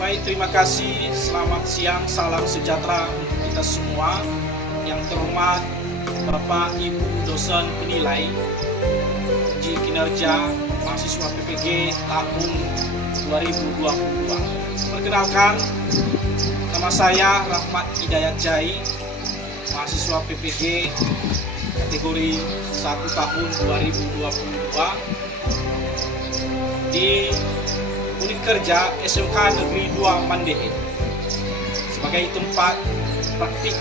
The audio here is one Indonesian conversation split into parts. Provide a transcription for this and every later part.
Baik, terima kasih. Selamat siang, salam sejahtera untuk kita semua. Yang terhormat Bapak Ibu dosen penilai uji kinerja mahasiswa PPG tahun 2022. Perkenalkan, nama saya Rahmat Hidayat Jai, mahasiswa PPG kategori 1 tahun 2022 di Unit Kerja SMK Negeri 2 Mandeh sebagai tempat praktik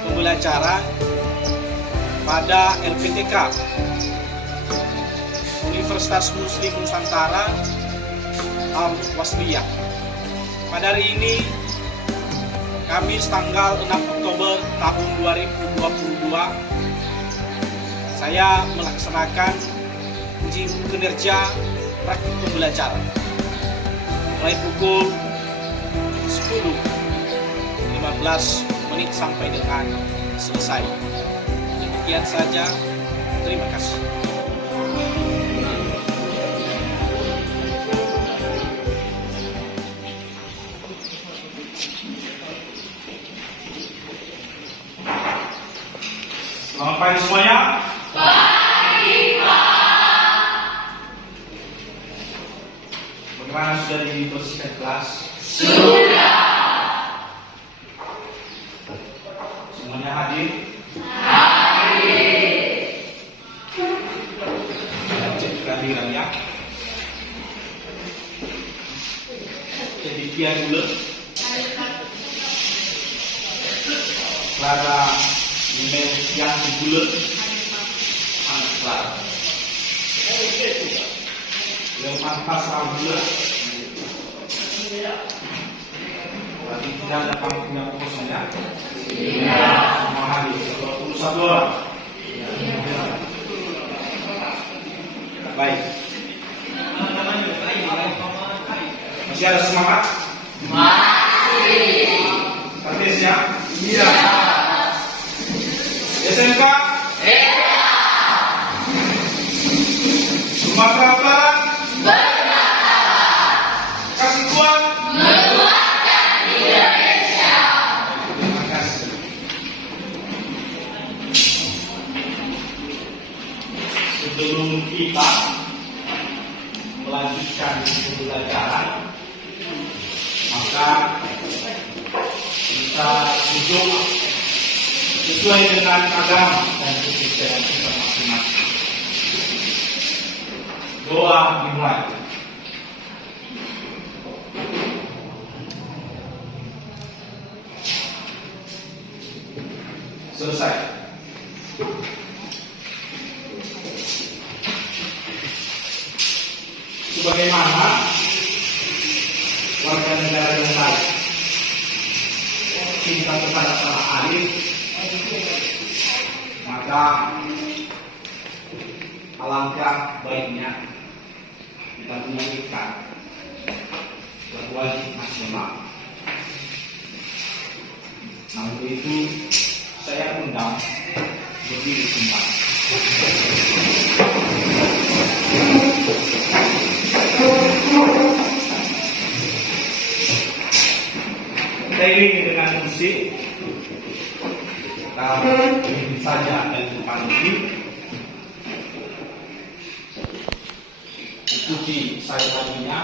pembelajaran pada LPTK Universitas Muslim Nusantara Al-Wasliyah. Pada hari ini, Kamis tanggal 6 Oktober tahun 2022, saya melaksanakan uji kinerja praktik pembelajaran mulai pukul 10.15 sampai dengan selesai. Demikian saja, terima kasih. Selamat pagi semuanya. Pagi, Pak. Bagaimana, sudah dibersihkan kelas? Sudah. Semuanya hadir? Hadir. Cek kehadiran ya. Jadi biar dulu. Clara email yang dibulet. Anak Clara. Yang pantas bulat. Berarti tidak ada panggung yang kosong ya? Tidak. Semua hadir. 21 orang. Baik. Masih ada semangat? Masih. Tes ya? Iya. SMK? Iya. Sumatera Utara? Bernegara. Kasih Tuhan? Menguatkan Indonesia. Terima kasih. Sebelum kita melanjutkan pembelajaran, maka kita berdoa sesuai dengan agama dan kepercayaan kita masing-masing. Doa dimulai. Selesai. Sebagaimana warga negara yang baik, cinta kepada tanah air, maka alangkah baiknya kita menunjukkan berwajib nasional. Namun itu saya undang berdiri kembali. Kita iringi dengan musik. Kita ingin saja dan depan ini. Ikuti saya lagunya.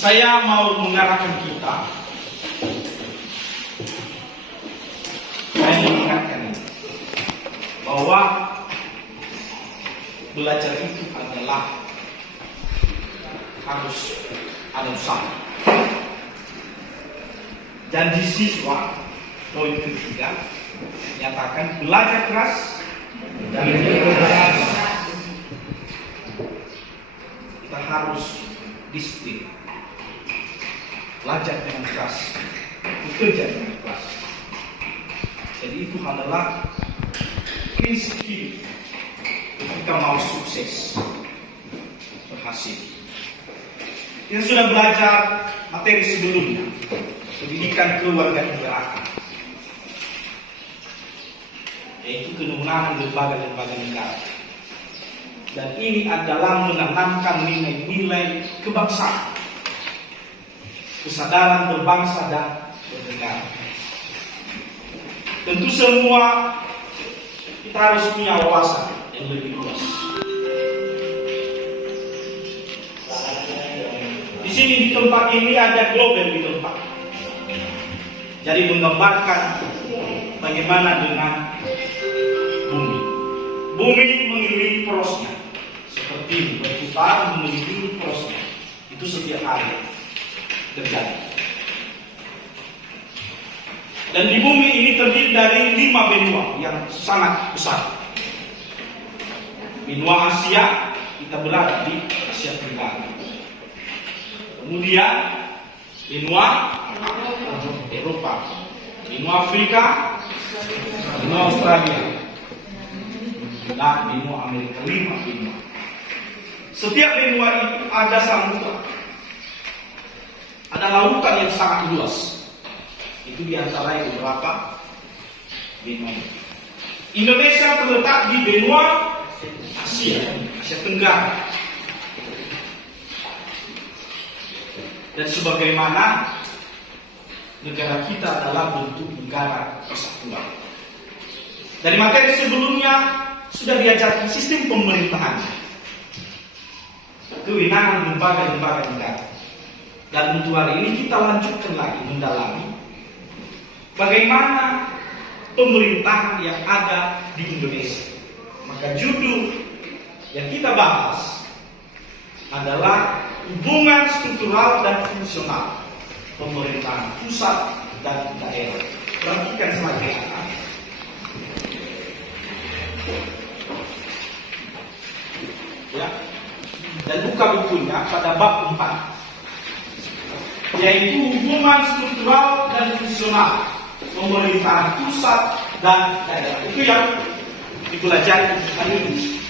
saya mau mengarahkan kita, saya mengingatkan ini, bahwa belajar itu adalah harus ada usaha. Janji siswa poin ketiga nyatakan belajar keras dan keras. Kita harus disiplin, belajar dengan keras, bekerja dengan keras. Jadi itu adalah prinsip hidup ketika mau sukses, berhasil. Kita sudah belajar materi sebelumnya, pendidikan kewarganegaraan, yaitu kewenangan lembaga-lembaga negara. Dan ini adalah menanamkan nilai-nilai kebangsaan, kesadaran berbangsa dan bernegara. Tentu semua kita harus punya wawasan yang lebih luas. Di sini di tempat ini ada global di tempat. Jadi menggambarkan bagaimana dengan bumi. Bumi mengelilingi porosnya, seperti berputar mengelilingi porosnya. Itu setiap hari terjadi. Dan di bumi ini terdiri dari 5 benua yang sangat besar. Benua Asia, kita berada di Asia Tenggara. Kemudian benua Eropa, benua Afrika, benua Australia, dan benua Amerika. 5 benua. Setiap benua itu ada samudra, ada lautan yang sangat luas. Itu diantara beberapa benua. Indonesia terletak di benua Asia Tenggara. Dan sebagaimana negara kita adalah bentuk negara kesatuan. Dari materi sebelumnya sudah diajarkan sistem pemerintahan, kewenangan lembaga-lembaga negara. Dan untuk hari ini kita lanjutkan lagi mendalami bagaimana pemerintahan yang ada di Indonesia. Maka judul yang kita bahas adalah hubungan struktural dan fungsional pemerintahan pusat dan daerah. Perhatikan selanjutnya. Ya. Dan buka bukunya pada bab 4, yaitu hubungan struktural dan fungsional pemerintahan pusat dan daerah. Itu yang dipelajari hari ini.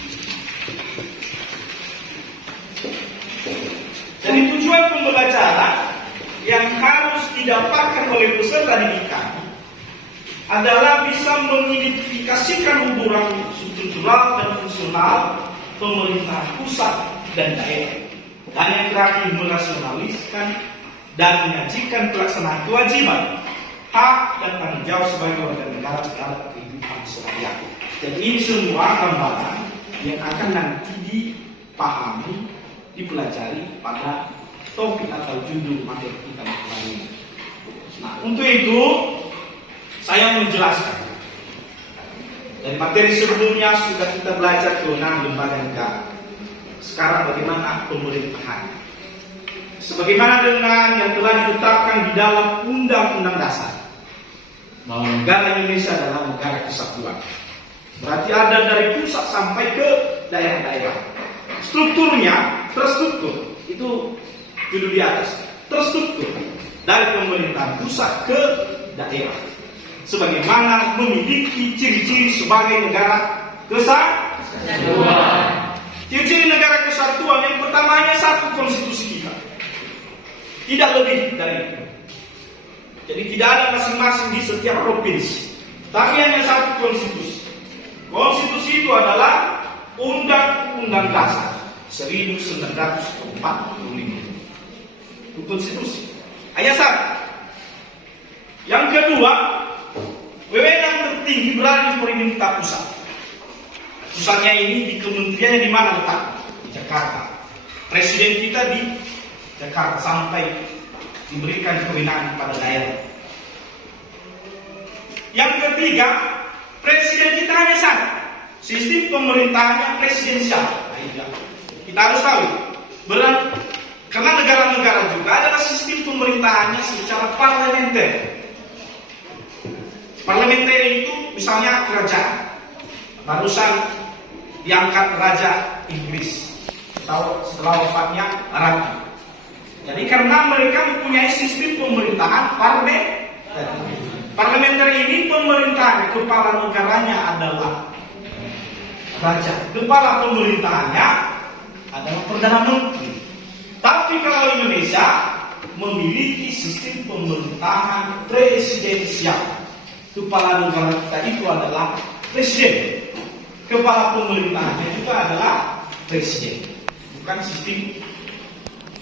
Jadi tujuan pembelajaran yang harus didapatkan oleh peserta didik kami adalah bisa mengidentifikasikan hubungan struktural dan fungsional pemerintahan pusat dan daerah. Dan yang terakhir, merasionaliskan dan menyajikan pelaksanaan kewajiban, hak dan tanggung jawab sebagai warga negara terhadap kehidupan sehari-hari. Dan ini semua gambaran yang akan nanti dipahami, dipelajari pada topik atau judul materi kita kali ini. Nah, untuk itu saya menjelaskan. Dari materi sebelumnya sudah kita belajar kewenangan lembaga negara. Sekarang bagaimana pemerintahan? Sebagaimana dengan yang telah ditetapkan di dalam Undang-Undang Dasar, bahwa negara Indonesia adalah negara kesatuan. Berarti ada dari pusat sampai ke daerah-daerah. Strukturnya terstruktur, itu judul di atas, terstruktur dari pemerintahan pusat ke daerah, sebagaimana memiliki ciri-ciri sebagai negara kesatuan. Ciri-ciri negara kesatuan yang pertamanya satu konstitusi kita, tidak lebih dari itu. Jadi tidak ada masing-masing di setiap provinsi, tapi hanya satu konstitusi. Konstitusi itu adalah Undang-Undang Dasar 1945. Itu konstitusi. Ayat 1. Yang kedua, wewenang tertinggi berada di pemerintah pusat. Pusatnya ini di kementeriannya di mana letak? Di Jakarta. Presiden kita di Jakarta sampai diberikan kewenangan pada daerah. Yang ketiga, presiden kita hanya satu, sistem pemerintahannya presidensial. Kita harus tahu, karena negara-negara juga adalah sistem pemerintahannya secara parlementer. Parlementer itu misalnya kerajaan, barusan diangkat Raja Inggris setelah wafatnya Ratu. Jadi karena mereka mempunyai sistem pemerintahan parlementer ini, pemerintahan kepala negaranya adalah raja, kepala pemerintahannya adalah perdana menteri. Tapi kalau Indonesia memiliki sistem pemerintahan presidensial, kepala negara kita itu adalah presiden, kepala pemerintahannya juga adalah presiden, bukan sistem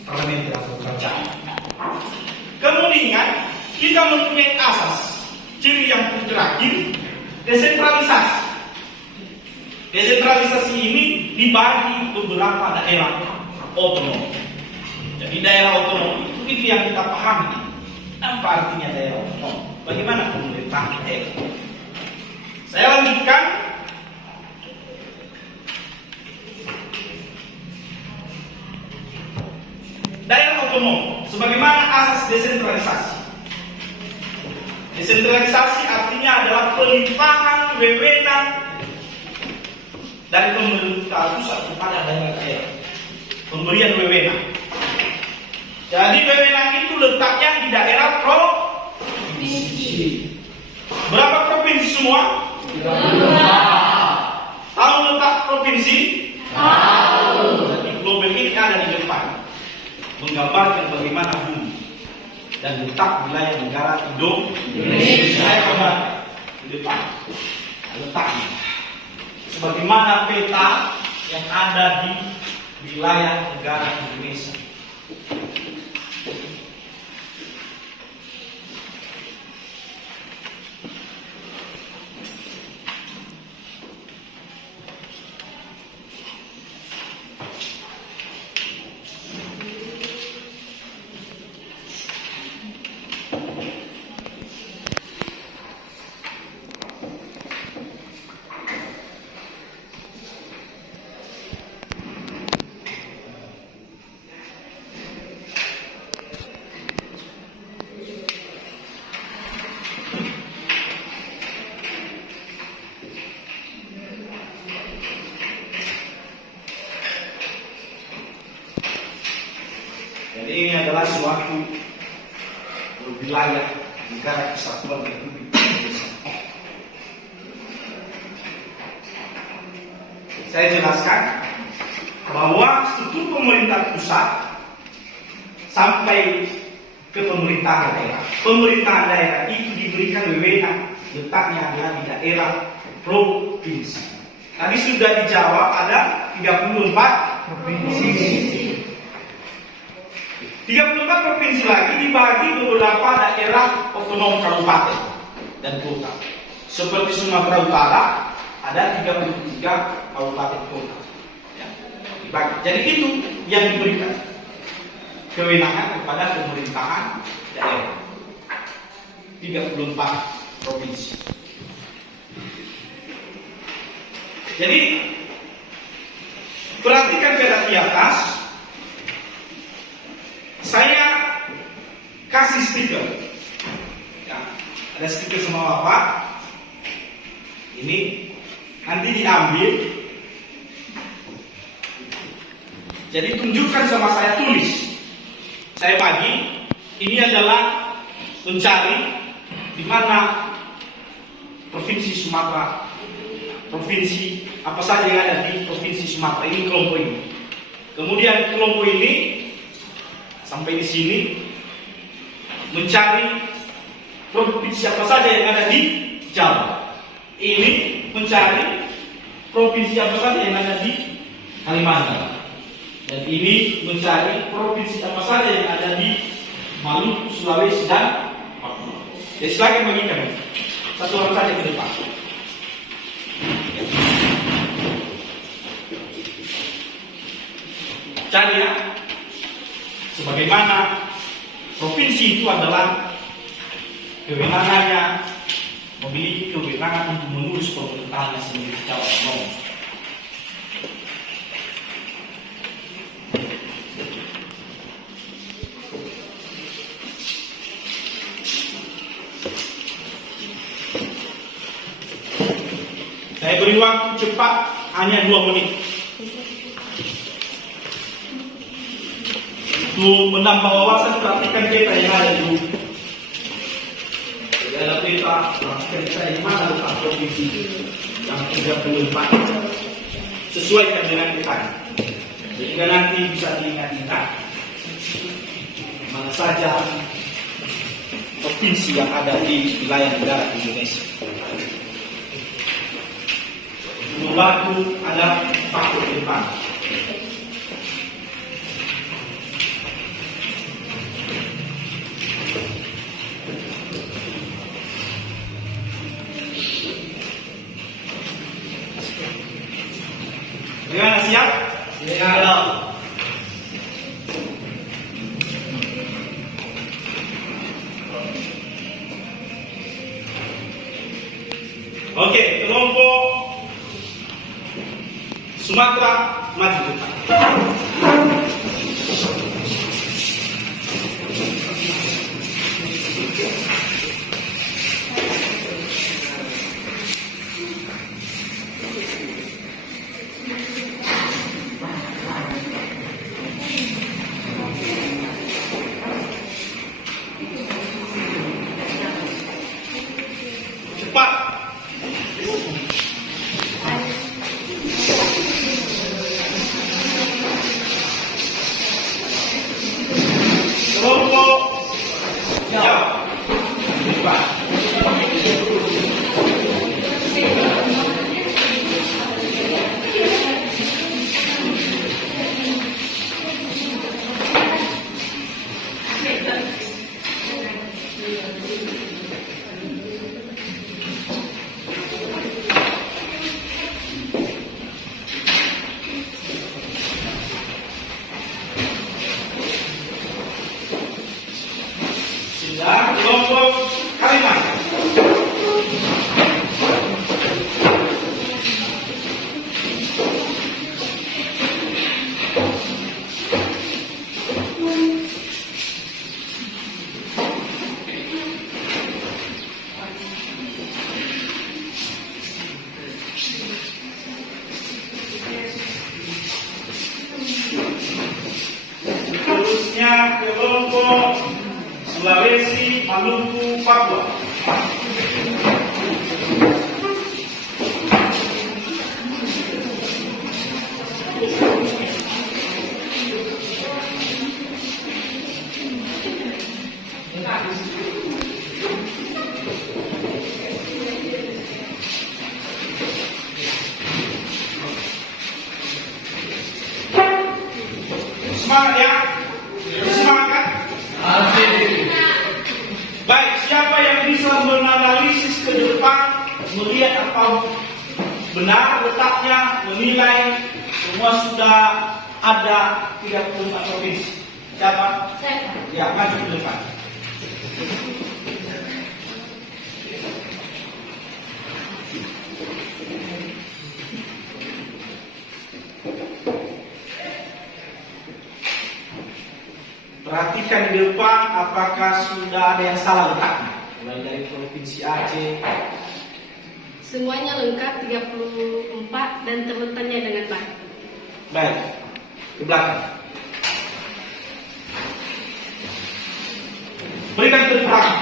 parlementer atau kerajaan. Kemudian kita mempunyai asas, ciri yang terakhir, desentralisasi. Desentralisasi ini dibagi beberapa daerah otonom. Jadi daerah otonom itu yang kita pahami. Apa artinya daerah otonom? Bagaimana pemerintahan daerah? Saya lanjutkan. Daerah otonom, sebagaimana asas desentralisasi. Desentralisasi artinya adalah pelimpahan wewenang dari pemerintah pusat kepada daerah-daerah. Pemberian wewenang. Jadi wewenang itu letaknya di daerah provinsi. Berapa provinsi semua? 32. Tahu letak provinsi? Tahu. Jadi global ini ada di depan, menggambarkan bagaimana bumi dan letak wilayah negara Indonesia. Saya gambar di depan letaknya, sebagaimana peta yang ada di wilayah negara Indonesia. Jadi ini adalah suatu wilayah negara kesatuan Republik Indonesia. Saya jelaskan bahwa struktur pemerintah pusat sampai ke pemerintahan daerah. Pemerintahan daerah itu diberikan wewenang, letaknya adalah di daerah provinsi. Tadi sudah dijawab, ada 34 provinsi. 34 provinsi lagi dibagi beberapa daerah otonom kabupaten dan kota. Seperti Sumatera Utara ada 33 kabupaten kota. Ya, dibagi. Jadi itu yang diberikan kewenangan kepada pemerintahan daerah. 34 provinsi. Jadi perhatikan peta di atas. Saya kasih stiker, ya, ada stiker sama Bapak. Ini nanti diambil. Jadi tunjukkan sama saya, tulis. Saya bagi. Ini adalah mencari di mana provinsi Sumatera, provinsi apa saja yang ada di provinsi Sumatera. Ini kelompok ini. Kemudian kelompok ini sampai di sini mencari provinsi apa saja yang ada di Jawa. Ini mencari provinsi apa saja yang ada di Kalimantan. Dan ini mencari provinsi apa saja yang ada di Maluku, Sulawesi, dan Papua. Jadi silakan bagikan satu orang saja ke depan. Cari ya. sebagaimana provinsi itu adalah kewenangannya memiliki kewenangan untuk mengurus pemerintahannya sendiri secara otonom. Saya beri waktu cepat hanya 2 menit untuk menambah wawasan. Perhatikan peta yang ada di buku. Jadi ada peta, perhatikan saya di mana letak provinsi yang 34. Sesuaikan dengan peta, sehingga nanti bisa diingat-ingat mana saja provinsi yang ada di wilayah negara Indonesia. Waktu ada 4 ke depan. Bagaimana, siap? Siap. Oke, kelompok Sumatera maju depan. Cepat. Kelompok hijau depan. Dan kelompok Kalimantan. Terusnya kelompok Sulawesi, Maluku, Papua. Semangat ya, semangat. Baik, siapa yang bisa menganalisis ke depan, melihat apa benar letaknya, menilai semua sudah ada 35 provinsi. Siapa? Saya. Ya, maju ke depan. Perhatikan di depan apakah sudah ada yang salah letaknya. Mulai dari provinsi Aceh. Semuanya lengkap 34 dan terletaknya dengan baik. Baik, ke belakang. Berikan tepuk tangan.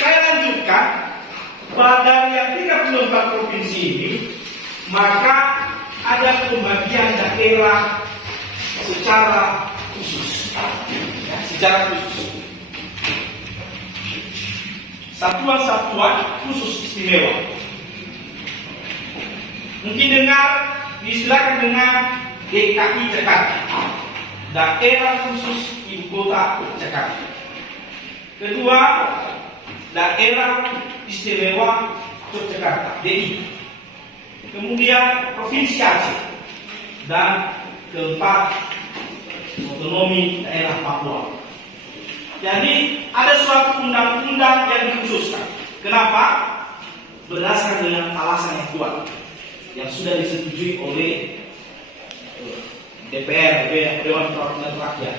Saya lanjutkan. Pada yang 34 provinsi ini, maka ada pembagian daerah secara khusus, ya, secara khusus. Satuan-satuan khusus istimewa. Mungkin dengar, diistilahkan dengan DKI Jakarta, Daerah Khusus Ibu Kota Jakarta. Kedua, Daerah Istimewa Yogyakarta, DI. Kemudian Provinsi Aceh, dan keempat, otonomi daerah Papua. Jadi ada suatu undang-undang yang dikhususkan. Kenapa? Berdasarkan dengan alasan yang kuat yang sudah disetujui oleh DPR, Dewan Perwakilan Rakyat,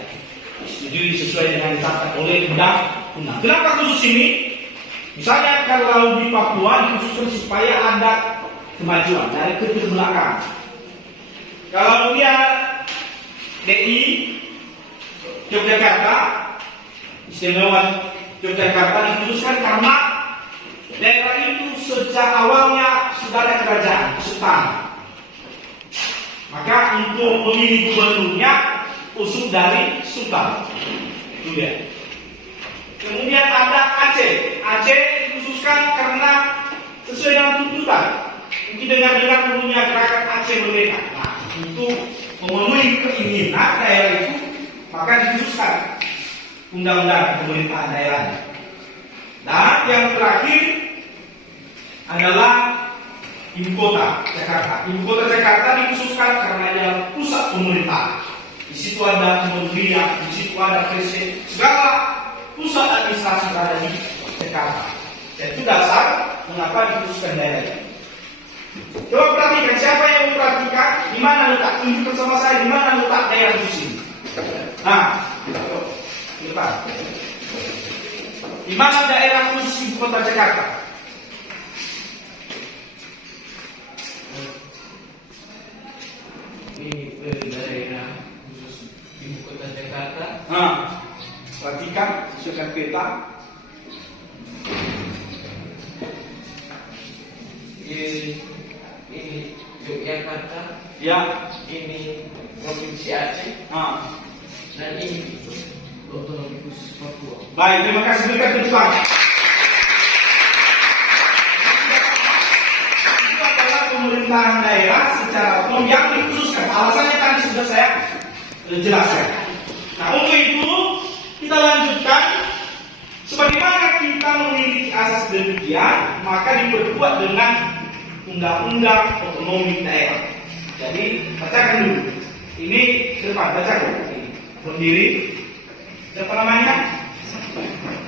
disetujui sesuai dengan ditetapkan oleh undang-undang. Kenapa khusus ini? Misalnya kalau di Papua dikhususkan supaya ada kemajuan dari keterbelakangan. Kalau dia DI Yogyakarta, istimewa Yogyakarta dikhususkan karena daerah itu sejak awalnya sudah ada kerajaan Sultan. Maka untuk memilih gubernurnya usul dari Sultan. Itu dia. Kemudian ada Aceh. Aceh dikhususkan karena sesuai dengan tuntutan. Mungkin dengar-dengar dulunya gerakan Aceh Merdeka. Nah, untuk memenuhi keinginan daerah itu, maka dikhususkan undang-undang pemerintahan daerahnya. Dan yang terakhir adalah ibu kota Jakarta. Ibu kota Jakarta dikhususkan karena dia pusat pemerintahan. Di situ ada kementerian, di situ ada presiden, segala pusat administrasi berada di Jakarta. Dan itu dasar mengapa dikhususkan daerah ini. Coba perhatikan, siapa yang memperhatikan di mana letak, tunjukkan sama saya di mana letak daerah khusus ini. Nah, letak. Di mana daerah khusus ibu kota Jakarta? Ini daerah khusus ibu kota Jakarta. Nah, perhatikan, sesuaikan peta. Ini Yogyakarta. Ya. Ini provinsi Aceh. Nah. Dan ini otonomi khusus Papua. Baik, terima kasih berikan tepuk tangan. Itu adalah pemerintahan daerah secara otonom yang dikhususkan. Alasannya tadi sudah saya jelaskan. Nah, untuk itu kita lanjutkan. Sebagaimana kita memiliki asas demikian, maka diperkuat dengan undang-undang otonomi daerah. Jadi bacakan dulu. Ini ke depan, bacakan. Ini berdiri. Siapa namanya?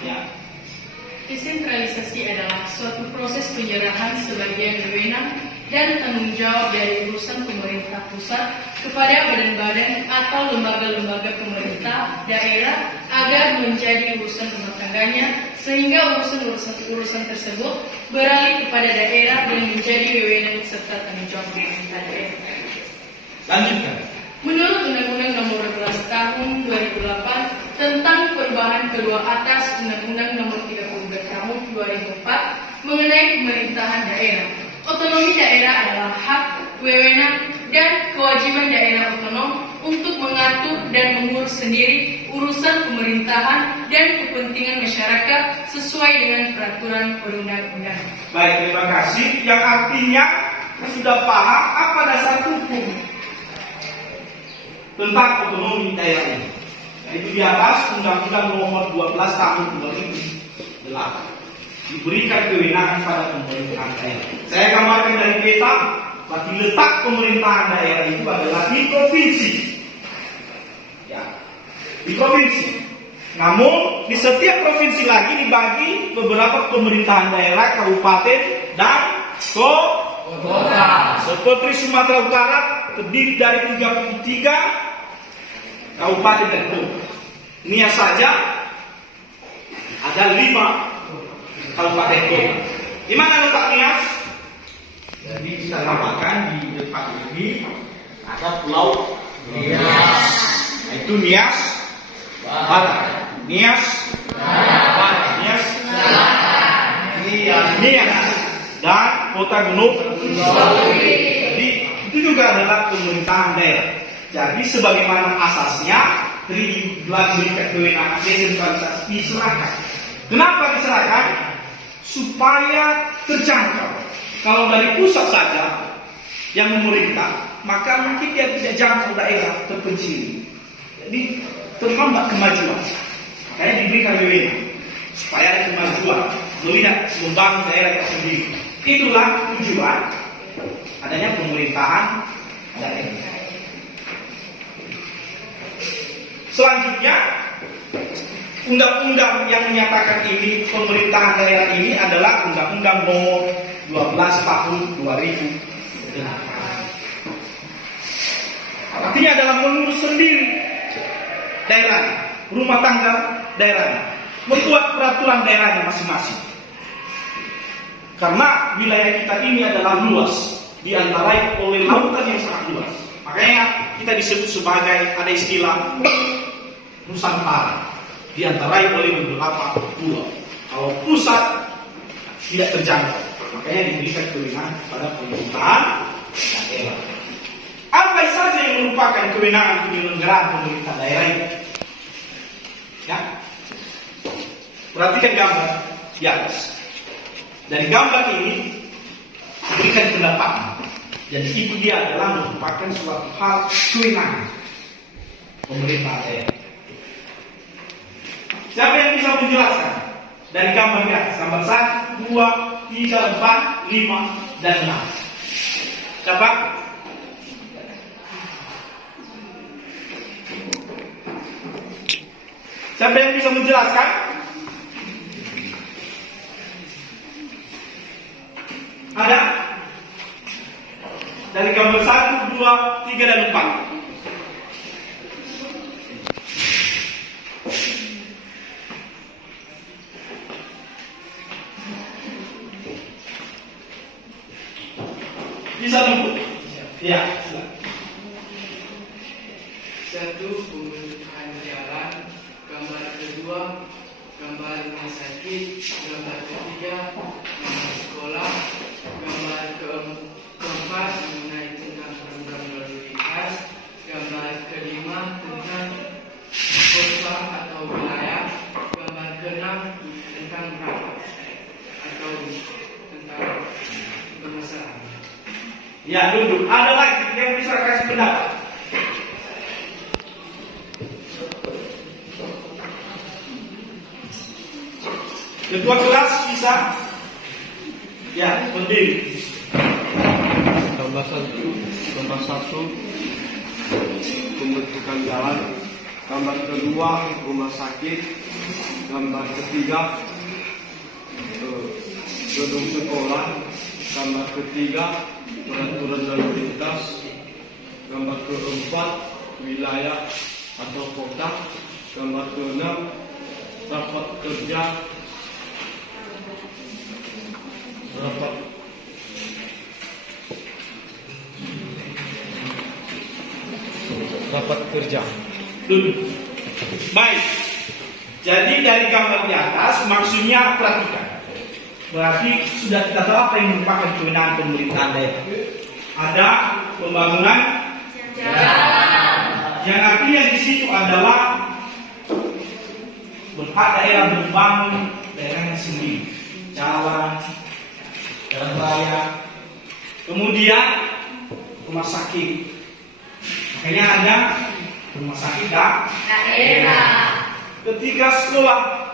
Ya. Desentralisasi adalah suatu proses penyerahan sebagian wewenang dan tanggung jawab dari urusan pemerintah pusat kepada badan-badan atau lembaga-lembaga pemerintah daerah agar menjadi urusan rumah tangganya, sehingga urusan tersebut beralih kepada daerah dan menjadi wewenang serta tanggung jawab pemerintah daerah. Lanjutkan. Menurut Undang-Undang Nomor 12 Tahun 2008 tentang perubahan kedua atas Undang-Undang Nomor 32 Tahun 2004 mengenai pemerintahan daerah, otonomi daerah adalah hak, wewenang, dan kewajiban daerah otonom untuk mengatur dan mengurus sendiri urusan pemerintahan dan kepentingan masyarakat sesuai dengan peraturan perundang-undangan. Baik, terima kasih. Yang artinya sudah paham apa dasar hukum tentang otonomi daerah ini. Yaitu di atas Undang-Undang Nomor 12 Tahun 2008 diberikan kewenangan pada pemerintahan daerah. Saya gambarkan dari peta, berarti letak pemerintahan daerah itu adalah di provinsi. Ya, di provinsi. Namun di setiap provinsi lagi dibagi beberapa pemerintahan daerah, kabupaten dan kota. Seperti Sumatera Utara terdiri dari 33 kabupaten dan kota. Nias saja ada 5 kabupaten kota. Di mana letak Nias? Jadi kita tambahkan di depan ini ada Pulau Nias. Nah, itu Nias Barat, Nias Barat, Nias Nias dan Kota Gunung. Jadi itu juga adalah pemerintahan daerah. Jadi sebagaimana asasnya diberikan kewenangan desentralisasi diserahkan. Kenapa diserahkan? Supaya terjangkau. Kalau dari pusat saja yang memerintah, maka mungkin dia tidak jangkau daerah terpencil. Jadi terhambat kemajuan. Makanya diberikan wewenang supaya ada kemajuan, melihat membangun daerah itu sendiri. Itulah tujuan adanya pemerintahan daerah. Selanjutnya, undang-undang yang menyatakan ini pemerintahan daerah ini adalah Undang-Undang Nomor 12 Tahun 2008. Artinya adalah mengurus sendiri daerah, rumah tangga daerah, membuat peraturan daerahnya masing-masing. Karena wilayah kita ini adalah luas, diantarai oleh lautan yang sangat luas. Makanya kita disebut sebagai, ada istilah Nusantara, diantarai oleh beberapa pulau. Kalau pusat tidak terjangkau, makanya diberikan kewenangan pada pemerintahan daerah. Apa saja yang merupakan kewenangan penyelenggaraan pemerintah daerah ini? Ya, perhatikan gambar di atas. Dari gambar ini berikan pendapat. Jadi itu dia adalah merupakan suatu hal kewenangan pemerintah daerah. Siapa yang bisa menjelaskan dari gambar di atas? Gambar 1, 2, 3, 4, 5, dan 6. Siapa? Siapa yang bisa menjelaskan? Ada? Dari gambar 1, 2, 3, dan 4. Bisa tunggu? Ya. Satu, pembentukan jalan. Gambar kedua, gambar rumah sakit. Gambar ketiga, gambar sekolah. Gambar keempat, mengenai tentang program lalu lintas. Gambar kelima, tentang kota atau wilayah. Gambar keenam, tentang rapat atau tentang permasalahan. Ya, duduk. Ada lagi yang bisa kasih pendapat? Ketua kelas bisa? Ya, berdiri. Gambar satu pembentukan jalan. Gambar kedua rumah sakit. Gambar ketiga gedung sekolah. Gambar ketiga peraturan lalu lintas. Gambar keempat wilayah atau kota. Gambar keenam rapat kerja. Rapat kerja. Duduk. Baik. Jadi dari gambar di atas maksudnya perhatikan. Berarti sudah kita tahu apa yang merupakan kewenangan pemerintahan daerah. Ada pembangunan jalan. Yang artinya di situ adalah berhak daerah membangun daerahnya sendiri. Jalan raya. Kemudian rumah sakit. Makanya ada rumah sakit daerah. Ketiga sekolah.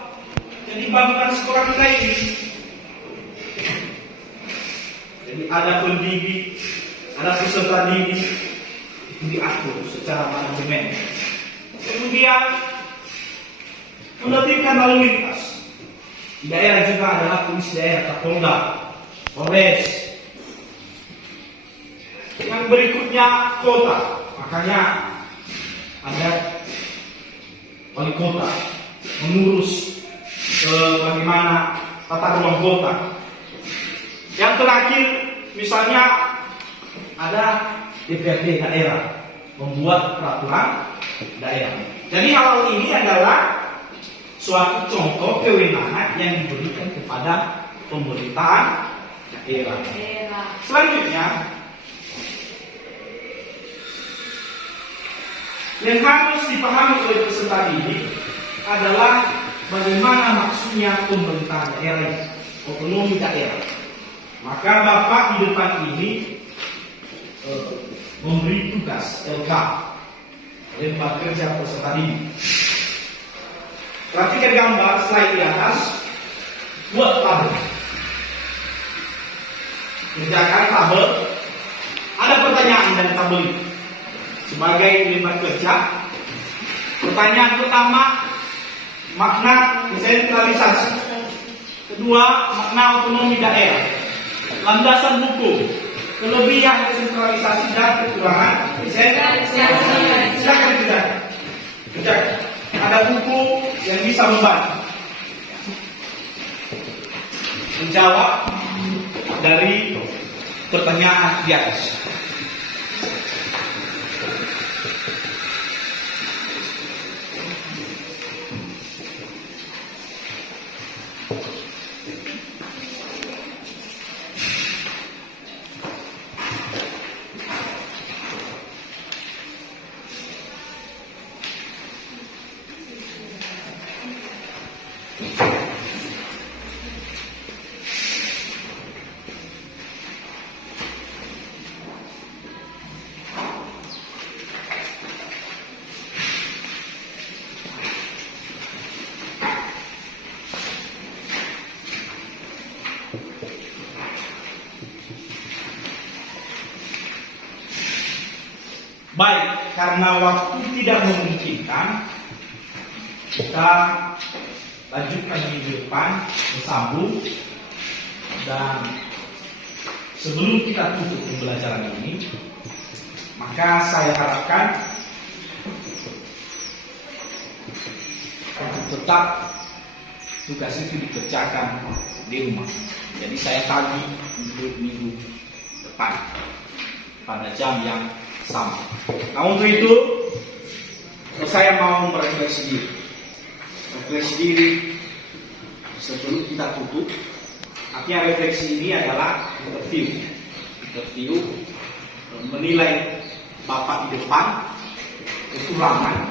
Jadi bangunan sekolah kita ini. Jadi ada pendidik, ada peserta didik, itu diatur secara manajemen. Kemudian menertibkan lalu lintas. Di daerah juga adalah polisi daerah, Kapolda, Polres. Yang berikutnya kota. Makanya ada wali kota mengurus bagaimana tata ruang kota. Yang terakhir misalnya ada DPRD daerah membuat peraturan daerah. Jadi hal ini adalah suatu contoh kewenangan yang diberikan kepada pemerintahan daerah. Selanjutnya yang harus dipahami oleh peserta didik adalah bagaimana maksudnya pemerintahan daerah, otonomi daerah. Maka Bapak di depan ini memberi tugas LK, lembar kerja peserta didik. Perhatikan gambar slide di atas, buat tabel. Kerjakan tabel. Ada pertanyaan dari tabel ini. Sebagai lembar kerja, Pertanyaan pertama, makna desentralisasi. Kedua, makna otonomi daerah. Landasan hukum, kelebihan desentralisasi dan kekurangan desentralisasi. Silakan kerjakan. Ada buku yang bisa membantu menjawab dari pertanyaan di atas. Baik, karena waktu tidak memungkinkan, kita lanjutkan minggu depan bersambung. Dan sebelum kita tutup pembelajaran ini, maka saya harapkan untuk tetap tugas itu dikerjakan di rumah. Jadi saya tagih untuk minggu depan pada jam yang sama. Nah, untuk itu saya mau merefleksi diri. Refleksi diri sebelum kita tutup. Artinya refleksi ini adalah interview menilai Bapak di depan, kekurangan,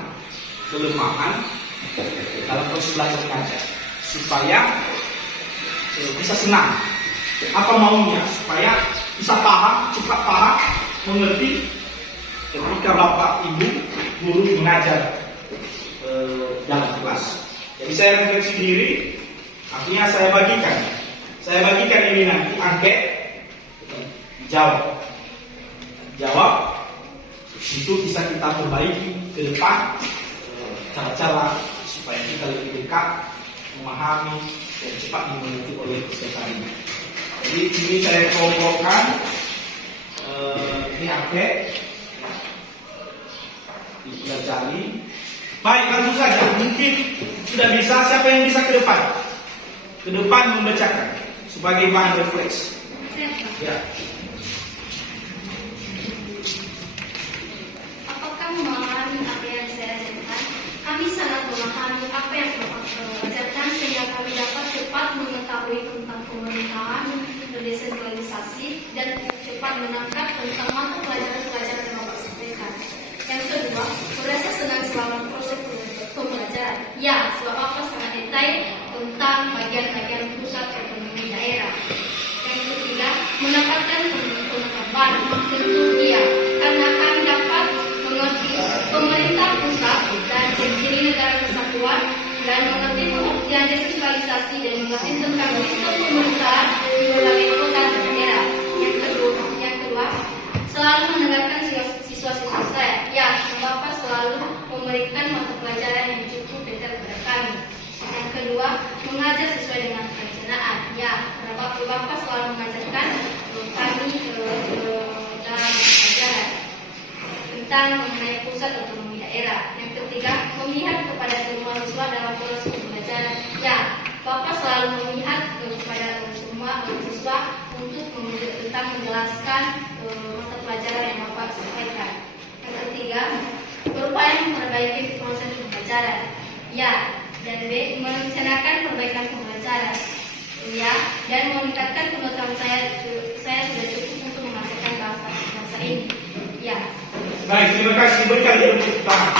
kelemahan dalam proses belajar mengajar, supaya bisa senang. Apa maunya? Supaya bisa paham, cepat paham, mengerti ketika Bapak Ibu guru mengajar dalam kelas. Jadi saya refleksi diri, artinya saya bagikan ini nanti angket, jawab, itu bisa kita perbaiki ke depan, cara-cara supaya kita lebih dekat, memahami dan cepat dimengerti oleh peserta ini. Jadi ini saya kelompokkan, ini angket, dipelajari. Baik, langsung saja. Mungkin sudah bisa. Siapa yang bisa ke depan? Ke depan membacakan sebagai bahan refleksi. Ya. Apakah memahami apa yang saya ajarkan? Kami sangat memahami apa yang Bapak ajarkan sehingga kami dapat cepat mengetahui tentang pemerintahan, desentralisasi, dan cepat menangkap tentang mata pelajaran-pelajaran yang Bapak sampaikan. Yang kedua, merasa senang selama proses pembelajaran. Ya, sebab Bapak sangat detail tentang bagian-bagian pusat ekonomi daerah. Yang ketiga, mendapatkan pengetahuan. Tentu iya, karena kami dapat mengerti pemerintah pusat dan ciri negara kesatuan dan mengerti pengertian desentralisasi dan mengerti tentang sistem pemerintahan di berbagai kota dan daerah. Yang kedua, selalu mendengarkan siswa-siswa saya. Ya, Bapak selalu memberikan mata pelajaran yang cukup dekat kepada kami. Yang kedua, mengajar sesuai dengan perencanaan. Ya, Bapak selalu mengajarkan kami dalam pelajaran tentang mengenai pusat otonomi daerah. Yang ketiga, memihak kepada semua siswa dalam proses pembelajaran. Ya, Bapak selalu memihak kepada semua siswa untuk tentang menjelaskan mata pelajaran yang Bapak sampaikan. Yang ketiga, berupaya memperbaiki proses pembelajaran. Ya, dan B, merencanakan perbaikan pembelajaran. Ya, dan meningkatkan pengetahuan saya sudah cukup untuk mengajarkan bahasa ini. Ya. Baik, terima kasih. Berikan dia tepuk tangan.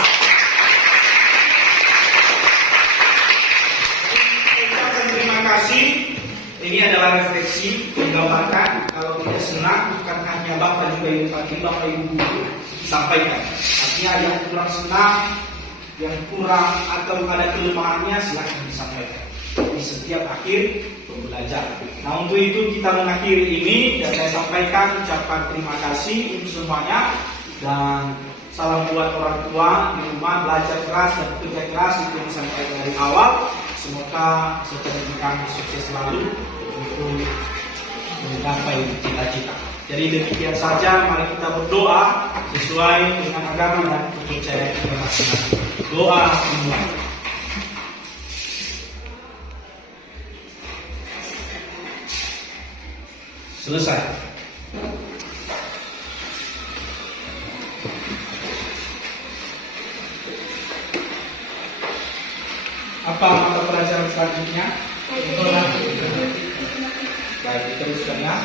Ucapkan terima kasih. Ini adalah refleksi menggambarkan kalau tidak senang bukan hanya Bapak juga yang tadi Bapak Ibu guru sampaikan. Artinya yang kurang senang, yang kurang atau ada kelemahannya silakan disampaikan di setiap akhir pembelajaran. Nah, untuk itu kita mengakhiri ini dan saya sampaikan ucapan terima kasih untuk semuanya dan salam buat orang tua di rumah, belajar keras dan bekerja keras itu yang sampai dari awal. Semoga seterusnya kami sukses selalu untuk menggapai cita-cita. Jadi demikian saja, mari kita berdoa sesuai dengan agama dan kepercayaan kita masing-masing. Doa dimulai. Selesai. Apa mata pelajaran selanjutnya? Baik, diteruskan ya.